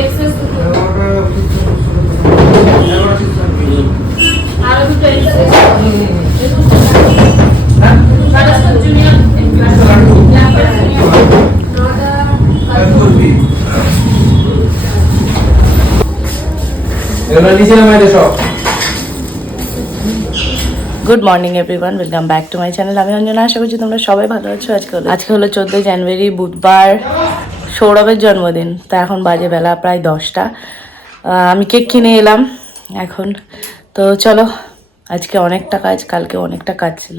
Access আর দুটো এক্সেস সারাস্ত junior good morning everyone, welcome back to my channel. আমি অঞ্জনা, আশা করছি তোমরা সবাই ভালো আছো। আজকে হলো 14 জানুয়ারি, বুধবার, সৌরভের জন্মদিন। তা এখন বাজে বেলা প্রায় 10টা। আমি কেক কিনে এলাম এখন। তো চলো, আজকে অনেকটা কাজ, কালকে অনেকটা কাজ ছিল।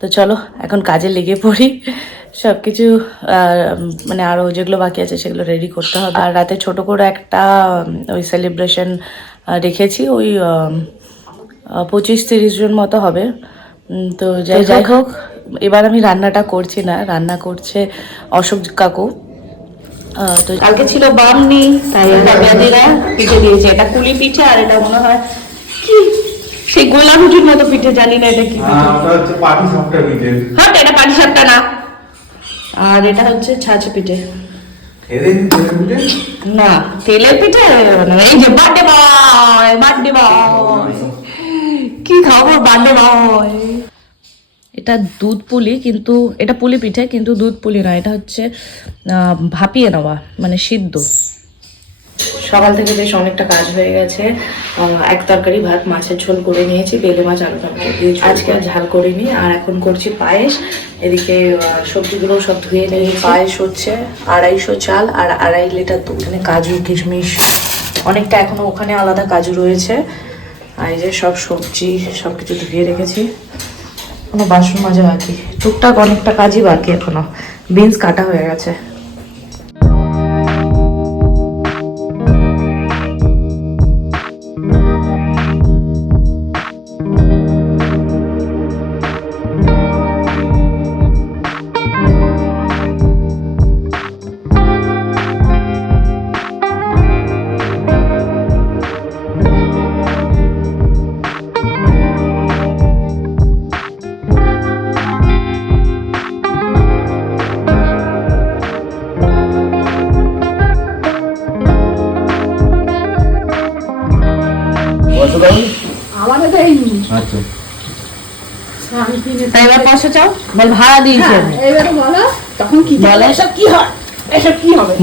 তো চলো এখন কাজে লেগে পড়ি। সব কিছু মানে আরও যেগুলো বাকি আছে সেগুলো রেডি করতে হবে। আর রাতে ছোট করে একটা ওই সেলিব্রেশন রেখেছি, ওই 25-30 জন মতো হবে। তো যাই হোক, এবার আমি রান্নাটা করছি না, রান্না করছে অশোক কাকু। তো কালকে ছিল বামনি, তাই দাদিরা পিঠে দিয়েছে। এটা কুলি পিঠে, আর এটা মনে হয় কি সেই গোলা রুটির মতো পিঠে, জানি না এটা কি পিঠে। হ্যাঁ, এটা পাটি সাপটা না, আর এটা হচ্ছে ছাঁচ পিঠে। না, তেলের পিঠে। এই যে বার্থডে বয়, বার্থডে বয়, কি খবর বার্থডে বয়। এটা দুধ পুলি, কিন্তু এটা পুলি পিঠে, কিন্তু দুধ পুলি না, এটা হচ্ছে ভাপিয়ে নেওয়া, মানে সিদ্ধ। সকাল থেকে বেশ অনেকটা কাজ হয়ে গেছে। এক তরকারি ভাত, মাছের ঝোল করে নিয়েছি, বেলে মাছ আলু টমেটো দিয়ে আজকে আর ঝাল করিনি। আর এখন করছি পায়েস। এদিকে সবজিগুলো সব ধুয়ে নিয়ে পায়েস হচ্ছে 250 চাল আর 2.5 লিটার দুধ। এখানে কাজু কিশমিশ অনেকটা এখনো ওখানে আলাদা কাজু রয়েছে। আর এই যে সব সবজি সব কিছু ধুয়ে রেখেছি। কোনো বাসন মাজা বাকি, টুকটাক অনেকটা কাজই বাকি এখনো। বিনস কাটা হয়ে গেছে।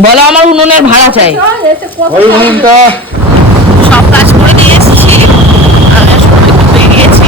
বলো আমার উনুনের ভাড়া চাই। সব কাজ করে নিয়ে এসেছি। বেরিয়েছি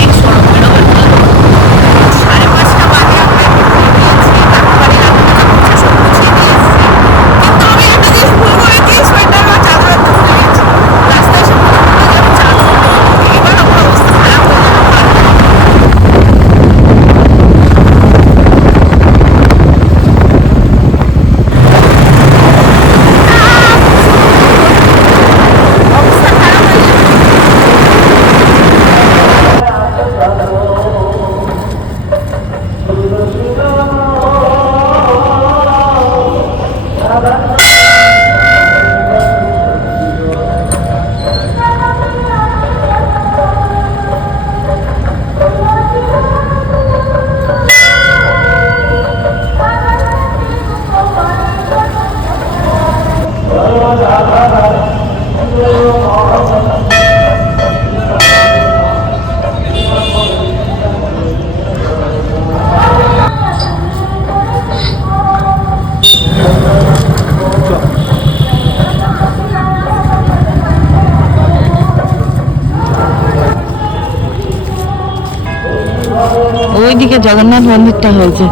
ওইদিকে জগন্নাথ মন্দিরটা হয়েছে।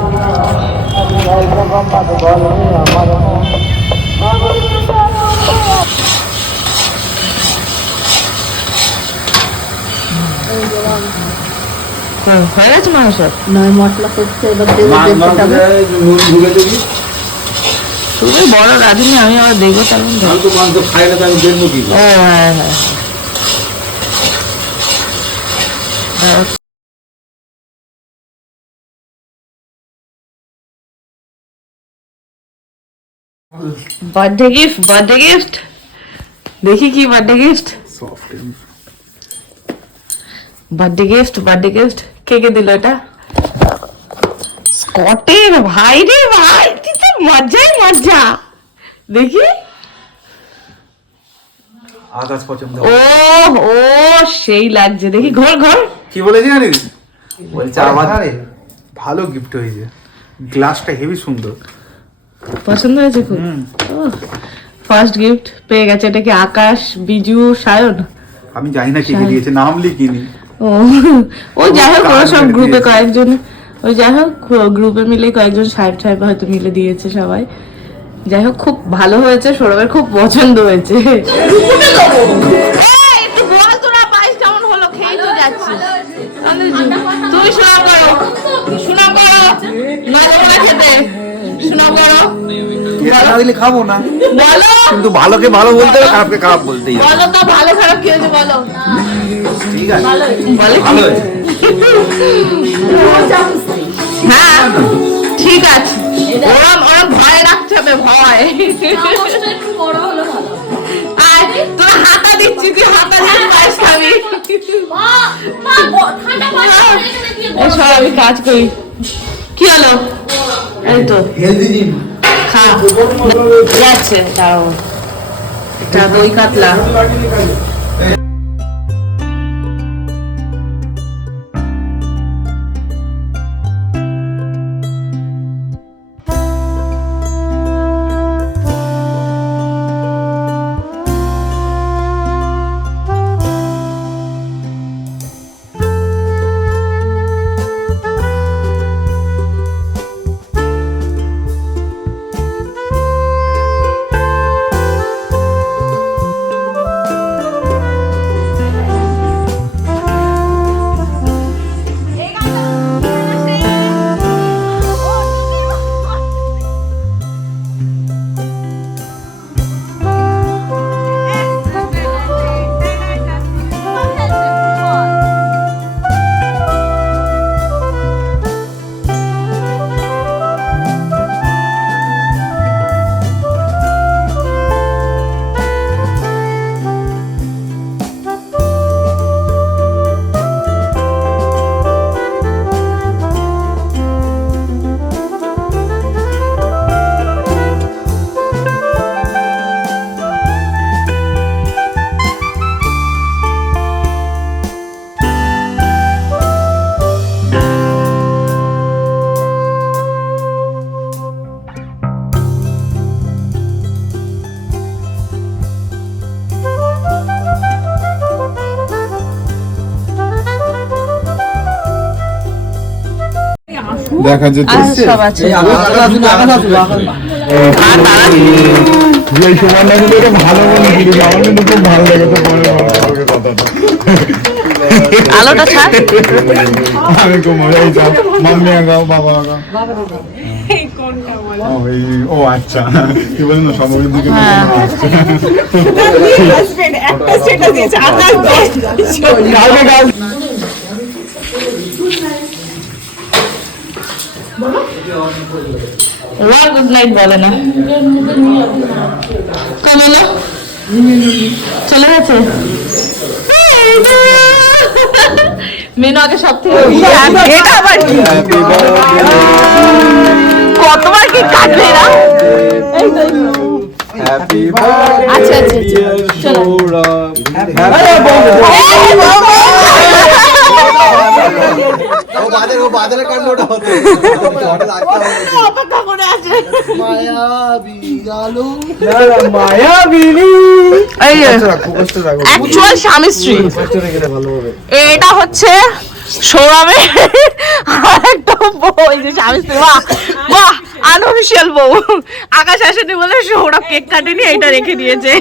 হয়ে গেছে মাংস, নয় মশলা করছে। এবার তুমি বড় রাঁধুনি, আমি আবার দেখবো। তেমন খাই না, আমি দেখবো কি। ও হ্যাঁ হ্যাঁ, বার্থডে গিফট, বার্থডে গিফট দেখি কি birthday gift. Birthday gift, birthday gift কে কে দিল এটা? স্কটের ভাই রে ভাই, তুই তো মজাই মজা। দেখি আকাশ পছন্দ। ও ও সেই লাগছে, দেখি ঘর ঘর কি বলেছি জানিস? বলছে আমার ভালো গিফট হয়েছে, গ্লাসটা হেভি সুন্দর। পছন্দ হয়েছে খুব। ফার্স্ট গিফট পেয়ে গেছে। এটা কি আকাশ, বিজু, সায়ন? আমি জানি না কে কে দিয়েছে, নাম লিখিনি। ও ও যাই হোক, ওরা সব গ্রুপে কয়েকজন, ওই যাই হোক গ্রুপে মিলে কয়েকজন সাহেব সাহেব হয়তো মিলে দিয়েছে সবাই। যাই হোক খুব ভালো হয়েছে, সৌরভের খুব পছন্দ হয়েছে। একটু বল তোরা পায়েস কেমন হলো, খেয়ে তো যাচ্ছিস। তুই শোনা করো, শোনা করো, মজা করে খেতে শোনা করো। না দিলে খাবো না, বলো কিন্তু ভালোকে ভালো বলতে হবে, খারাপকে খারাপ বলতেই হবে। বলো তো ভালো খারাপ কি হয়েছে বলো। ঠিক আছে, বলো ভালো হয়েছে। হ্যাঁ ঠিক আছে, ওরম ওরম ভয় রাখতে হবে, ভয়। চামচটা একটু বড় হলে ভালো। আর তোর হাতা দিচ্ছি, তুই হাতা দিয়ে পায়েস খাবি। মা মা ঠান্ডা পানি এখানে দিয়ে এই সব আমি কাজ করি। কি হলো? এই তো হেলদি জিম। খা যাচ্ছে। দাও এটা দই কাতলা। দেখা যেত সব আছে। এই সময়টা কিন্তু এটা ভালো বলেছিলি, আমার কিন্তু খুব ভালো লেগেছে কথাটা। আলোটা ছাড়। আমি খুব মজা হয়েছে। মাম্মি আগাও, বাবা আগাও। ও আচ্ছা, কি বলেন না সময়ের দিকে গুড নাইট বলে না, কমেলো চলে গেছে। মেনু আগে সব থেকে এটা আবার কি, কতবার কি কাটবে এরা। হ্যাপি আচ্ছা আচ্ছা চলো। অপেক্ষা করে আছে অ্যাকচুয়াল স্বামী স্ত্রী। এটা হচ্ছে সৌরভের আরেকটা বউ, এই যে স্বামী স্ত্রী। বাহ বাহ, আনঅফিসিয়াল বউ। আকাশ আসেনি বলে সৌরভ কেক কাটেনি, এটা রেখে দিয়েছে।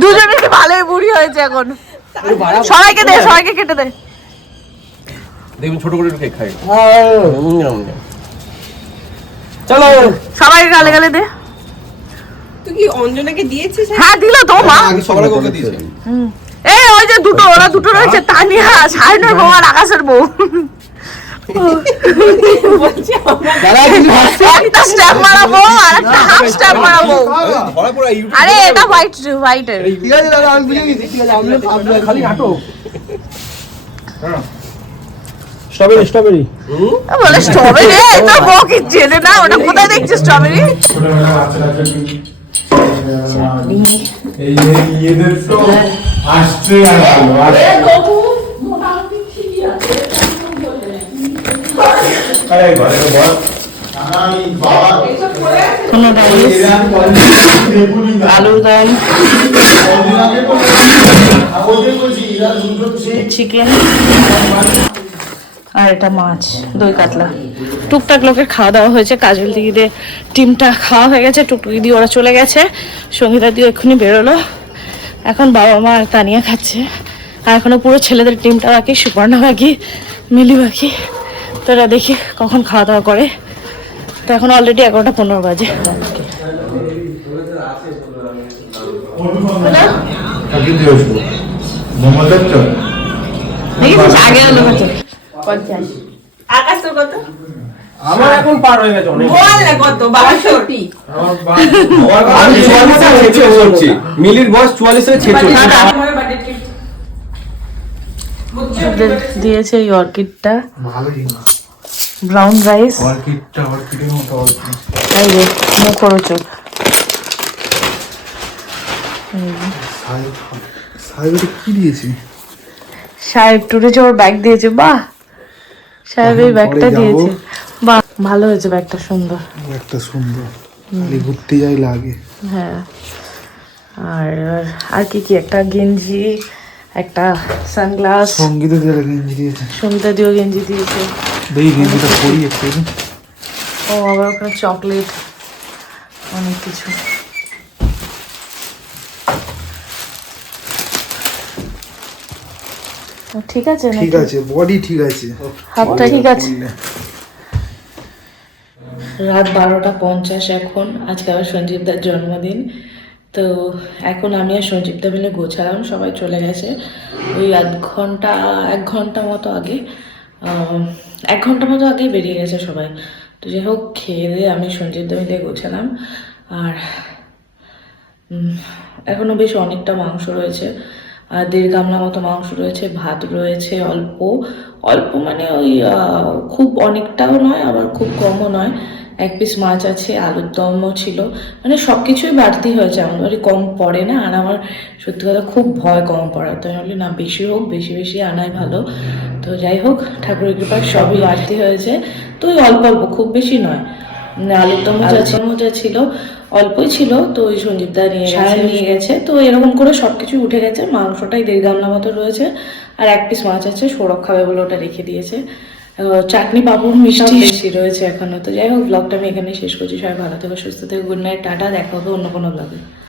দুজনে কি ভালোই বুড়ি হয়েছে এখন। সবাইকে দে, সবাইকে কেটে দে। দেখুন ছোট করে কেক খাই। চলো সবাইকে গালে গালে দে। তুই কি অঞ্জনাকে দিয়েছিস? হ্যাঁ দিল তো মা। সবার ওকে দিয়েছে। এই ওই যে দুটো, ওরা দুটো রয়েছে, তানিয়া সাইনের বউ আর আকাশের বউ। একটা স্ট্যাম্প মারা বউ আর একটা হাফ স্ট্যাম্প মারা বউ। ধরা পড়া ইউটিউব। আরে এটা হোয়াইটের। ঠিক আছে দাদা, আমি বুঝে গেছি। ঠিক আছে, আমরা খালি নাটক। স্ট্রবেরি বলে স্ট্রবেরি, এটা বউ কি চেনে না? ওটা কোথায় দেখছিস স্ট্রবেরি? চাটনি এই যে ইয়েদের তো আসছে আর ভালো আসছে। আরে ঘরে তো বল আমি বাবা কোনো রাইস আলুর দম চিকেন আর এটা মাছ দই কাতলা। টুকটাক লোকের খাওয়া দাওয়া হয়েছে, কাজল দিদিদের টিমটা খাওয়া হয়ে গেছে, টুকটুকি দিয়ে ওরা চলে গেছে, সঙ্গীতা দিয়ে এক্ষুনি বেরোলো। এখন বাবা মা আর তানিয়া খাচ্ছে, আর এখনো পুরো ছেলেদের টিমটা বাকি, সুপর্ণা বাকি, মিলি বাকি। তোরা দেখি কখন খাওয়া দাওয়া করে। তো এখন অলরেডি 11:15 বাজে। দেখেছিস আগে লোক আছে 50। আকাশ তো কত? আমার এখন পার হয়ে গেছে অনেক। বল না কত? 62। আমি 44 থেকে 46 করছি। মিলির বয়স 44 থেকে 46। আমার বার্থডে ট্রিপ ওদের দিয়েছে এই অর্কিডটা, ভালো জিনিস। ব্রাউন রাইস, অর্কিডের মতো অর্কিড। এই যে মুখরোচক। সাহেব কি দিয়েছে? সাহেব টুরেছে, ওর ব্যাগ দিয়েছে। বাহ, সাহেব এই ব্যাগটা পরে যাবো। দিয়েছে। বাহ, ভালো হয়েছে ব্যাগটা, সুন্দর। একটা সুন্দর, খালি ঘুরতে যাই লাগে। হ্যাঁ, আর আর কি কি, একটা গেঞ্জি, একটা সানগ্লাস, সঙ্গীতে দিয়ে গেঞ্জি দিয়েছে। সঙ্গীতা দিয়েও গেঞ্জি দিয়েছে। দেখি গেঞ্জিটা পরি একটু। ও আবার ওখানে চকলেট, অনেক কিছু। ও, ঠিক আছে ঠিক নাকি? আছে, বডি ঠিক আছে, হাতটা ঠিক আছে। রাত 12:50 এখন। আজকে আবার সঞ্জীবদার জন্মদিন। তো এখন আমি আর সঞ্জীবদা মিলে গোছালাম, সবাই চলে গেছে। ওই এক ঘন্টা মতো আগে, 1 ঘন্টা মতো আগেই বেরিয়ে গেছে সবাই। তো যাই হোক, খেয়ে দিয়ে আমি সঞ্জীবদা মিলে গোছালাম। আর এখনো বেশ অনেকটা মাংস রয়েছে, আর 1.5 গামলা মতো মাংস রয়েছে, ভাত রয়েছে অল্প অল্প, মানে ওই খুব অনেকটাও নয় আবার খুব কমও নয়। 1 পিস মাছ আছে, আলুর দমও ছিল, মানে সব কিছুই বাড়তি হয়েছে। আমার বাড়ি কম পড়ে না, আর আমার সত্যি কথা খুব ভয় কম পড়া, তো আমি বলি না বেশি হোক, বেশি বেশি আনাই ভালো। তো যাই হোক, ঠাকুরের কৃপায় সবই বাড়তি হয়েছে। তো ওই অল্প অল্প, খুব বেশি নয়। আলুর দম যা ছিল অল্পই ছিল, তো ওই সঞ্জীবদা নিয়ে গেছে। তো এরকম করে সবকিছু উঠে গেছে। মাংসটাই 1.5 গামলা মতো রয়েছে, আর 1 পিস মাছ আছে, সৌরভ খাবে বলে ওটা রেখে দিয়েছে। চাটনি, পাঁপড়, মিষ্টি বেশি রয়েছে এখনো। তো যাই হোক, ব্লগটা আমি এখানে শেষ করছি। সবাই ভালো থেকো, সুস্থ থেকো, গুড নাইট, টাটা। দেখা হবে অন্য কোনো ব্লগে।